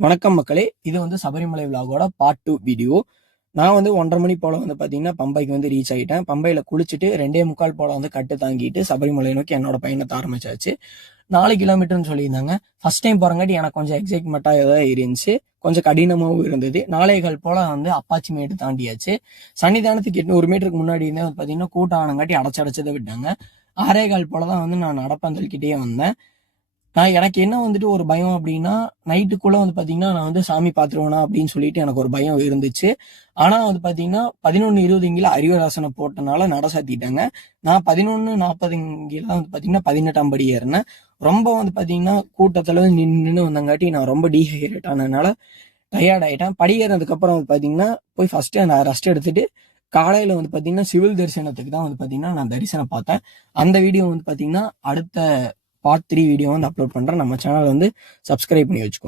வணக்கம் மக்களே, இது சபரிமலை விலாகோட பார்ட் 2 வீடியோ. நான் 1:30 மணி போல பார்த்தீங்கன்னா பம்பைக்கு ரீச் ஆகிட்டேன். பம்பையில் குளிச்சுட்டு 2:45 போல கட்டு தாங்கிட்டு சபரிமலை நோக்கி என்னோட பயணத்தை ஆரம்பிச்சாச்சு. 4 கிலோமீட்டர்னு சொல்லியிருந்தாங்க. ஃபர்ஸ்ட் டைம் போகிறங்காட்டி எனக்கு கொஞ்சம் எக்ஸைட்மெண்ட்டாக தான் இருந்துச்சு. கொஞ்சம் கடினமாகவும் இருந்தது. 4:15 போல அப்பாச்சி மேடு தாண்டியாச்சு. சன்னிதானத்துக்கு 800 மீட்டருக்கு முன்னாடி இருந்தே பார்த்தீங்கன்னா கூட்டம் ஆனங்காட்டி அடைச்சதை விட்டாங்க. 6:15 போல தான் நான் நடப்பந்தல்கிட்டே வந்தேன். எனக்கு என்ன ஒரு பயம் அப்படின்னா, நைட்டுக்குள்ள பார்த்தீங்கன்னா, நான் சாமி பார்த்துருவேனா அப்படின்னு சொல்லிட்டு எனக்கு ஒரு பயம் இருந்துச்சு. ஆனா பார்த்தீங்கன்னா, 11:20 இங்கில அரிவராசனை போட்டனால நட சாத்திட்டாங்க. நான் 11:40 இங்கில தான் பார்த்தீங்கன்னா 18ஆம் படி ஏறினேன். ரொம்ப பார்த்தீங்கன்னா கூட்டத்துல நின்று வந்தங்காட்டி நான் ரொம்ப டீஹைட்ரேட் ஆனதுனால டயர்ட் ஆயிட்டேன். படி ஏறினதுக்கப்புறம் பார்த்தீங்கன்னா, போய் ஃபர்ஸ்ட்டு நான் ரெஸ்ட் எடுத்துட்டு காலையில பார்த்தீங்கன்னா சிவில் தரிசனத்துக்கு தான் பார்த்தீங்கன்னா நான் தரிசனம் பார்த்தேன். அந்த வீடியோ பார்த்தீங்கன்னா அடுத்த பார்ட் 3 வீடியோ அப்லோட் பண்றேன். நம்ம சேனல் சப்ஸ்கிரைப் பண்ணி வச்சுக்கோங்க.